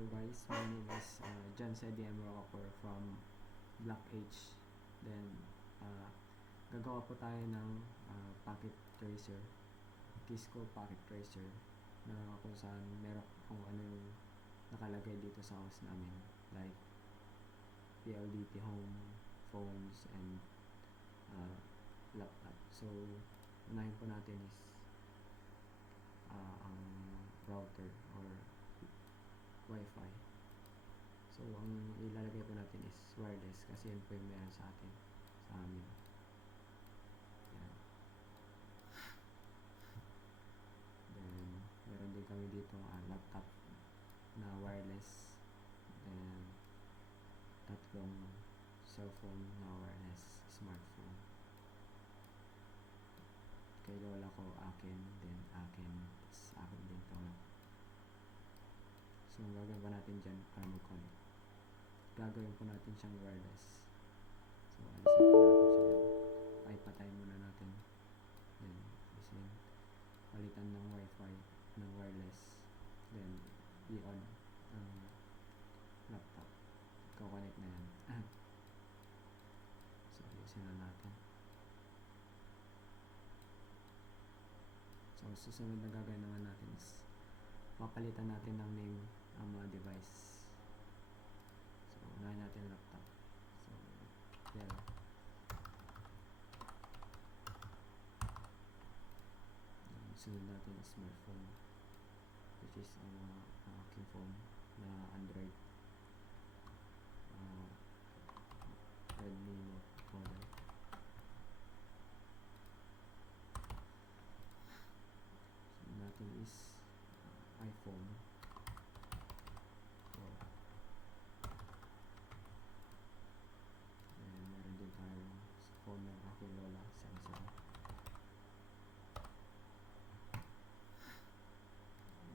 Hello guys, my name is John Sedi M. Rocker from Black H. Then, gagawa po tayo ng pocket tracer, Kisco pocket tracer, na kung saan meron kung ano yung nakalagay dito sa house namin, like PLDT home, phones, and laptop. So, unahin po natin is ang router or Wi-Fi. So, ang ilalagay po natin is wireless kasi yun po yung meron sa atin, sa amin. Yan. Then, meron din kami dito laptop na wireless. Then, tatlong cellphone na wireless, smartphone. Kay lola ko, akin, then akin, tapos akin din to. So, ang gagawin po natin dyan para mag-connect. Gagawin po natin siyang wireless. So, alisin po natin siya dyan. Ay, patay muna natin. Then, alisin. Palitan ng wifi ng wireless. Then, i-on ang laptop. Ko-connect na yan. So, alisin na natin. So, susunod na gagawin naman natin is papalitan natin ng name ang mga device. So, unahin natin laptop. So, Dell. Sunod natin yung smartphone, which is ang aking phone na Android, Redmi Note model. Sunod natin is iPhone. So, and meron din tayong phone ng aking lola, Samsung.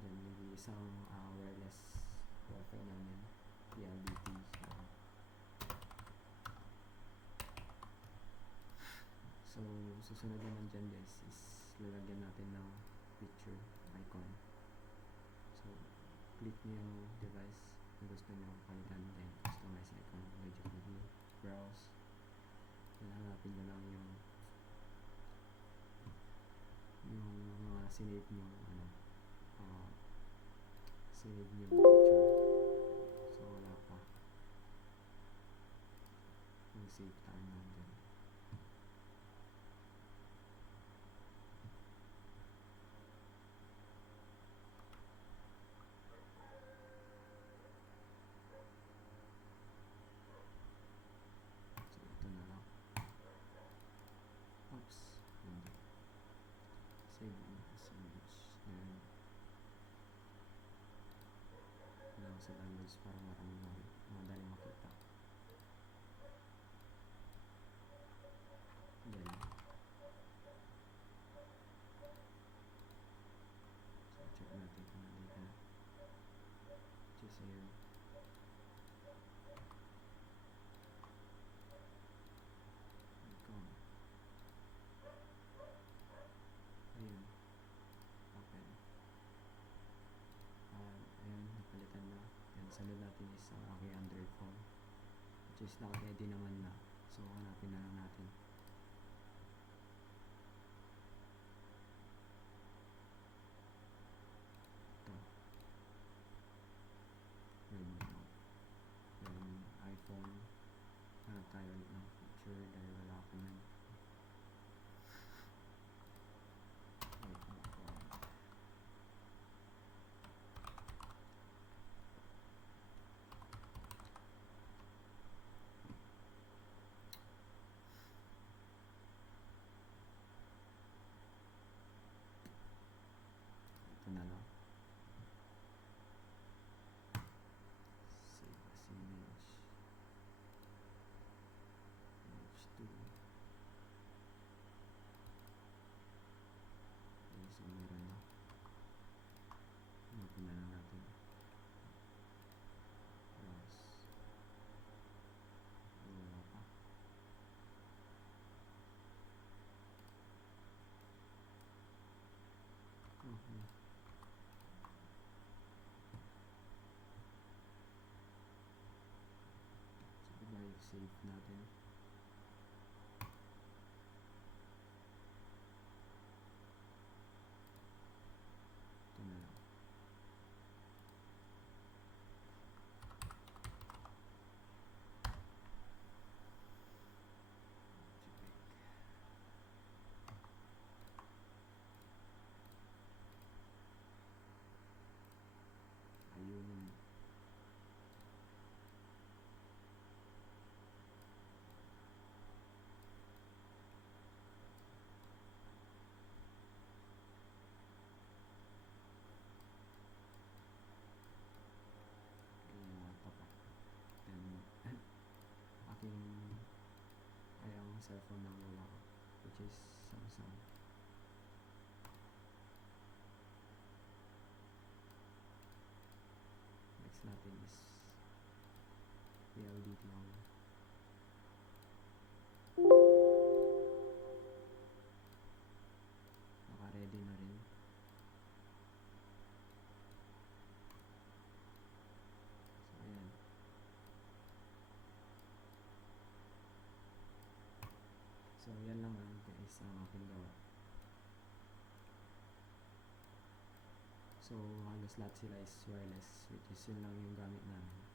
Then may isang wireless Wi-Fi namin, PLDT. So, susunod naman dyan guys is lalagyan natin ng picture icon. So, click nyo yung device kung gusto nyo palitan, then customize icon, medyo menu, browse. Then hanapin nyo lang yung mga sinave nyo sinave nyo picture. So, wala pa yung save time natin. So, ito na lang. Oops, hindi. Save as image. Then, lang sa downloads para madali makita. Then, so check natin kung nandito na. Just here. Icon. Ayun. Open. Ayun, napalitan na. Then, sunod natin is ang aking Android phone, which is naka-ready naman na. So, hanapin na lang natin. Ito. Redmi Note. Then, iPhone. Hanap tayo ulit ng picture dahil wala akong yan. cellphone na wala ko, which is Samsung. Next natin is PLDT on. Naka-ready na rin. So, ayan. So, yan lang guys ang aking gawa. So, halos lahat sila is wireless, which is yun lang yung gamit namin.